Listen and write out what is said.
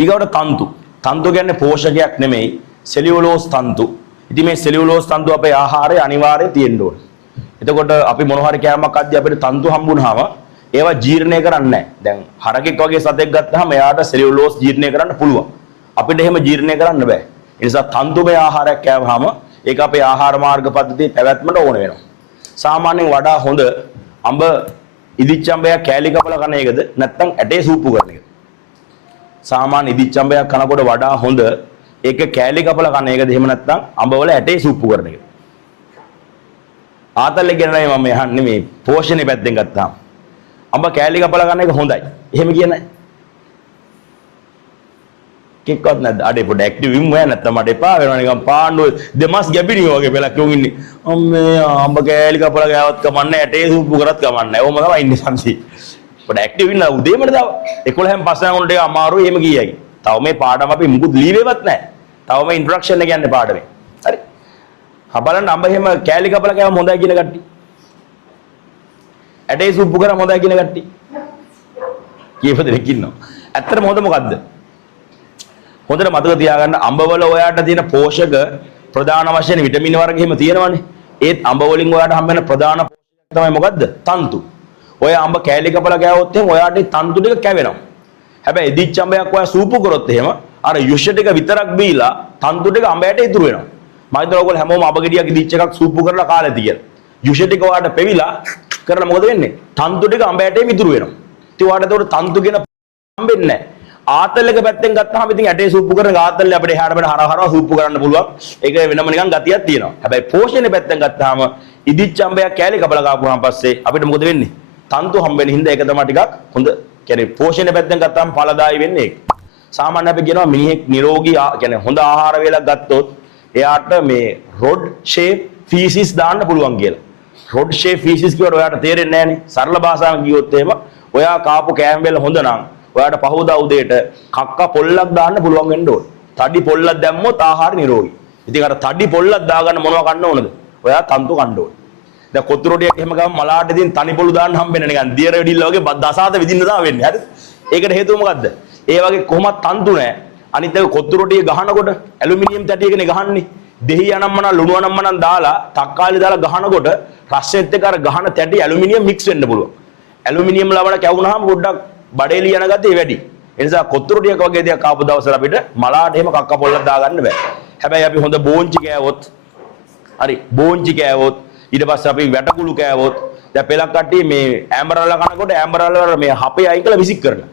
ඊගොඩ තන්තු. තන්තු කියන්නේ පෝෂකයක් නෙමෙයි සෙලියුලෝස් තන්තු. ඉතින් මේ සෙලියුලෝස් තන්තු අපේ ආහාරයේ අනිවාර්යයෙන් තියෙන්න ඕනේ. එතකොට අපි මොන හරි කෑමක් අද්දී අපිට තන්තු හම්බුනහම ඒවා ජීර්ණය කරන්නේ නැහැ. දැන් හරකෙක් වගේ සතෙක් ගත්තාම එයාට සෙලියුලෝස් ජීර්ණය කරන්න පුළුවන්. අපිට එහෙම ජීර්ණය කරන්න බෑ. ඒ නිසා තන්තුමය ආහාරයක් කෑවහම ඒක අපේ ආහාර මාර්ග පද්ධතියේ පැවැත්මට ඕන වෙනවා. සාමාන්‍යයෙන් වඩා හොඳ අඹ ඉදිච්ච අඹයක් කෑලි කපලා කන එකද නැත්නම් ඇටේ සූප්පු කරන එකද? සාමාන්‍ය ඉදිච්ච අඹයක් කනකොට වඩා හොඳ ඒක කෑලි කපලා කන එකද එහෙම නැත්නම් අඹවල ඇටේ සූප්පු කරන එකද? ආතල්ලේ කියන නෑ මම යහන්නේ මේ පෝෂණේ පැත්තෙන් ගත්තාම. අඹ කෑලි කපලා කන එක හොඳයි. එහෙම කියන්නේ කික්වත් නැද්ද? අඩේ පොඩ ඇක්ටිව් විම් වෙන්නේ නැත්නම් මට එපා වෙනවා නිකන් පාණ්ඩු දෙමස් ගැබිනියෝ වගේ පෙලක් යොන් ඉන්නේ. අම්මේ අඹ කෑලි කපලා ගෑවත් කමන්නේ ඇටේ සූප්පු කරත් කමන්නේ. ඕම තමයි ඉන්නේ සංසි. පොඩ ඇක්ටිව් ඉන්න උදේමද දාව 11න් පස්සේ යනකොට ටික අමාරුයි එහෙම ගියයි. තව මේ පාඩම අපි මුකුත් ලීවේවත් නැහැ. තව මේ ඉන්ට්‍රොඩක්ෂන් එක යන්නේ පාඩමේ. හරි. බලන්න අඹ එහෙම කෑලි කපලා කෑවම හොඳයි කියන කට්ටිය. ඇටේ සූප්පු කරාම හොඳයි කියන කට්ටිය. කීප දෙනෙක් ඉන්නවා. ඇත්තටම හොඳ මොකද්ද? හොඳට මතක තියාගන්න අඹවල ඔයාට තියෙන පෝෂක ප්‍රධාන වශයෙන් විටමින් වර්ග එහෙම තියෙනවනේ. ඒත් අඹ වලින් ඔයාට හම්බ වෙන ප්‍රධාන පෝෂක තමයි මොකද්ද? තන්තු. ඔය අඹ කෑලි කපලා කෑවොත් එහෙම ඔයාට තන්තු ටික කැවෙනවා. හැබැයි ඉදිච්ච අඹයක් ඔයා සූපු කරොත් එහෙම අර යුෂ ටික විතරක් බීලා තන්තු ටික අඹයට ඉතුරු වෙනවා. මම හිතනවා ඔයගොල්ලෝ හැමෝම අඹ ගෙඩියක් ඉදිච්ච එකක් සූපු කරලා කාලා ඇති කියලා. යුෂ ටික ඔයාට පෙවිලා කරලා මොකද වෙන්නේ? තන්තු ටික අඹයට ඉතුරු වෙනවා. ඉතින් ඔයාට ඒතකොට තන්තු කියන හම්බෙන්නේ නැහැ. ආතල් එක පැත්තෙන් ගත්තාම ඉතින් ඇටේ සූප්පු කරන ආතල් අපිට එහාට මෙහාට හරහරව සූප්පු කරන්න පුළුවන්. ඒක වෙනම නිකන් ගතියක් තියෙනවා. හැබැයි පෝෂණය පැත්තෙන් ගත්තාම ඉදිච්ච අඹයක් කෑලි කපලා කාපුවාන් පස්සේ අපිට මොකද වෙන්නේ? තන්තු හම්බෙන හින්දා ඒක තමයි ටිකක් හොඳ. කියන්නේ පෝෂණය පැත්තෙන් ගත්තාම ඵලදායි වෙන්නේ ඒක. සාමාන්‍ය අපි කියනවා මිනිහෙක් නිරෝගී කියන්නේ හොඳ ආහාර වේලක් ගත්තොත් එයාට මේ රොඩ් ෂේප් ෆීසිස් දාන්න පුළුවන් කියලා. රොඩ් ෂේප් ෆීසිස් කියවට ඔයාට තේරෙන්නේ නැහනේ. සරල භාෂාවෙන් කිව්වොත් එහෙම ඔයා කාපු කෑම වේල හොඳ නම් ඔයාට පහවදා උදේට කක්ක පොල්ලක් දාන්න පුළුවන් වෙන්න ඕන. තඩි පොල්ලක් දැම්මොත් ආහාර නිරෝගී. ඉතින් අර තඩි පොල්ලක් දාගන්න මොනව කන්න ඕනද? ඔයා තන්තු කන්න ඕන. දැන් කොත්තු රොටියක් එහෙම ගම මලාට ඉතින් තනි පොළු දාන්න හම්බෙන්නේ නිකන් දියර වෙඩිල්ල වගේ දසාත විදින්න දා වෙන්නේ. හරිද? ඒකට හේතුව මොකද්ද? ඒ වගේ කොහොමත් තන්තු නැහැ. අනිත් එක කොත්තු රොටිය ගහනකොට ඇලුමිනියම් තැටියකනේ ගහන්නේ. දෙහි අනම්මන ලුණු අනම්මන දාලා තක්කාලි දාලා ගහනකොට රස්සෙත් එක්ක අර ගහන තැටි ඇලුමිනියම් මික්ස් වෙන්න පුළුවන්. ඇලුමිනියම් ලවණ කැවුනහම පොඩ්ඩක් බඩේලි යන ගතිය වැඩි. ඒ නිසා කොත්තු රොටියක් වගේ දෙයක් ආපු දවසට අපිට මලාට එහෙම කක්ක පොල්ලක් දාගන්න බෑ. හැබැයි අපි හොඳ බෝංචි කෑවොත් හරි බෝංචි කෑවොත් ඊට පස්සේ අපි වැටකුළු කෑවොත් දැන් පෙලක් කට්ටිය මේ ඇඹරල්ලා කනකොට ඇඹරල්ලා මේ හපේ අයින් කළා විසික් කරලා